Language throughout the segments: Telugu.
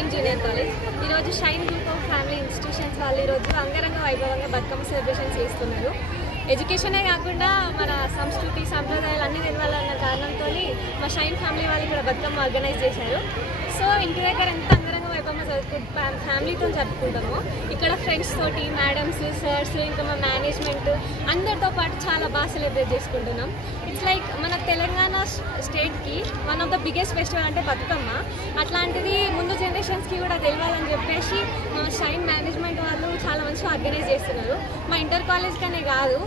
Shine junior college. ఈరోజు Shine group of family institutions వాళ్ళు ఈరోజు అంగరంగ వైభవంగా బతుకమ్మ సెలబ్రేషన్ చేస్తున్నారు. ఎడ్యుకేషనే కాకుండా మన సంస్కృతి సంప్రదాయాలు అన్నీ తెలవాలన్న కారణంతో మా షైన్ ఫ్యామిలీ వాళ్ళు ఇక్కడ బతుకమ్మ ఆర్గనైజ్ చేశారు. సో ఇంటి దగ్గర ఎంత అంగరంగ వైభవంగా ఫ్యామిలీతో జరుపుకుంటాము. ఇక్కడ ఫ్రెండ్స్ తోటి, మేడమ్స్, సార్స్, ఇంకా మా మేనేజ్మెంట్ అందరితో పాటు చాలా బాగా సెలబ్రేట్ చేసుకుంటున్నాం. ఇట్స్ లైక్ మన తెలంగాణ స్టేట్కి one of the biggest festival అంటే బతుకమ్మ. అట్లాంటిది ముందు జనరేషన్స్కి కూడా తెలియాలని చెప్పేసి మా షైన్ మేనేజ్మెంట్ వాళ్ళు చాలా మంచిగా ఆర్గనైజ్ చేస్తున్నారు. మా ఇంటర్ కాలేజ్కనే కాదు,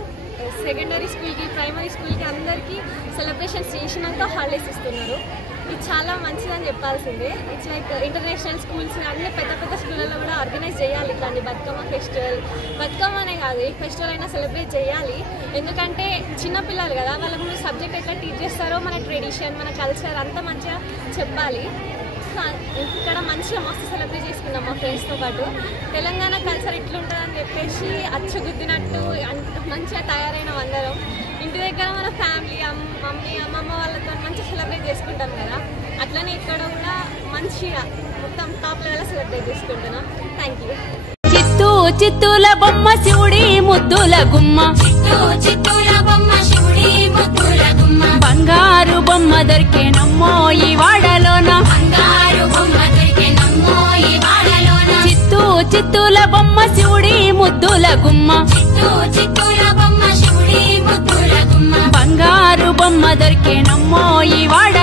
సెకండరీ స్కూల్కి, ప్రైమరీ స్కూల్కి అందరికీ సెలబ్రేషన్స్ చేసినాక హాలిడేస్ ఇస్తున్నారు. ఇది చాలా మంచిదని చెప్పాల్సిందే. ఇట్స్ లైక్ ఇంటర్నేషనల్ స్కూల్స్ అన్ని పెద్ద పెద్ద స్కూళ్ళలో కూడా ఆర్గనైజ్ చేయాలి ఇట్లాంటి బతుకమ్మ ఫెస్టివల్. బతుకమ్మ అనే కాదు, ఏ ఫెస్టివల్ అయినా సెలబ్రేట్ చేయాలి. ఎందుకంటే చిన్నపిల్లలు కదా, వాళ్ళకు సబ్జెక్ట్ ఎట్లా టీచ్ చేస్తారో మన ట్రెడిషన్, మన కల్చర్ అంతా మంచిగా చెప్పాలి. ఇక్కడ మంచిగా మస్తు సెలబ్రేట్ చేసుకున్నాం మా ఫ్రెండ్స్తో పాటు. తెలంగాణ కల్చర్ ఇట్లుంటుందని చెప్పేసి అచ్చగుద్దినట్టు మంచిగా తయారైన అందరం. ఇంటి దగ్గర మన ఫ్యామిలీ, మమ్మీ, అమ్మమ్మ వాళ్ళతో మంచిగా సెలబ్రేట్ చేసుకుంటాం కదా, అట్లనే ఇక్కడ కూడా మంచిగా మొత్తం టాప్ లెవెల్లో సెలబ్రేట్ చేసుకుంటున్నాం. Thank you. చిత్తూ చిత్తూల బొమ్మ శివుడి ముద్దుల గుమ్మ, చిత్తూల బొమ్మ శివుడి ముద్దుల గుమ్మ, బంగారు బొమ్మ దొరికేనమ్మో ఈ వాడలోన, బంగారు బొమ్మ దొరికేనమ్మో ఈ వాడలోన, చిత్తూ చిత్తూల బొమ్మ శివుడి ముద్దుల గుమ్మ, చిత్తూల బొమ్మ శివుడి ముద్దుల గుమ్మ, బంగారు బొమ్మ దొరికేనమ్మో ఈ వాడ